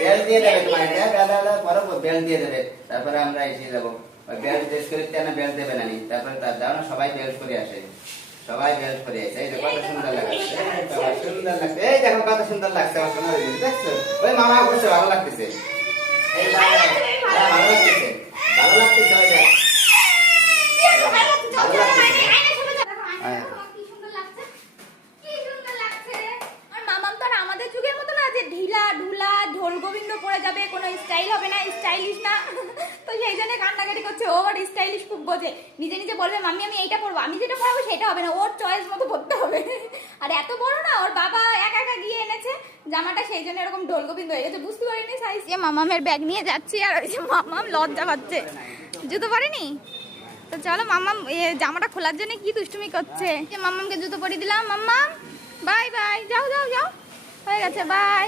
Belt দিয়ে দেবে তোমার এটা পরে বেল্ট দিয়ে দেবে, তারপরে আমরা এসে যাবো। বেল্ট ড্রেস করে না, বেল্ট দেবে না নি, তারপরে তার দাও সবাই বেল্ট করে আসে, সবাই বেল্ট করে আসে। এই দেখো কত সুন্দর লাগছে, সুন্দর লাগছে, এই দেখো কত সুন্দর লাগছে আমার সোনার জিনিস, দেখছো? ওই মামা করছে, ভালো লাগতেছে, এই ভালো লাগতেছে, ভালো লাগতেছে, ওই দেখ ভালো লাগতেছে। আমাদের যুগের মতো না যে ঢিলা ঢুলা ঢোল গোবিন্দ পড়ে যাবে, কোনো স্টাইল হবে না, স্টাইলিশ না। তো সেই জন্য কান্নাকাটি করছে। ও আবার স্টাইলিশ খুব বোঝে, নিজে নিজে বলবে মাম্মি আমি এইটা পরবো, আমি যেটা পরাবো সেটা হবে না, ওর চয়েস মতো পরতে হবে। আর এত বড় না, ওর বাবা একা একা গিয়ে এনেছে জামাটা, সেই জন্য এরকম ঢোল গোবিন্দ হয়ে গেছে, বুঝতে পারিনি সাইজ। মামামের ব্যাগ নিয়ে যাচ্ছি, আর ওই যে মামাম লজ্জা পাচ্ছে, জুতো পরেনি। তো চলো, মাম্মাম জামাটা খোলার জন্য কি দুষ্টুমি করছে। মাম্মামকে জুতো পরিয়ে দিলাম। মাম্মাম বাই বাই, যাও যাও যাও, হয়ে গেছে, বাই।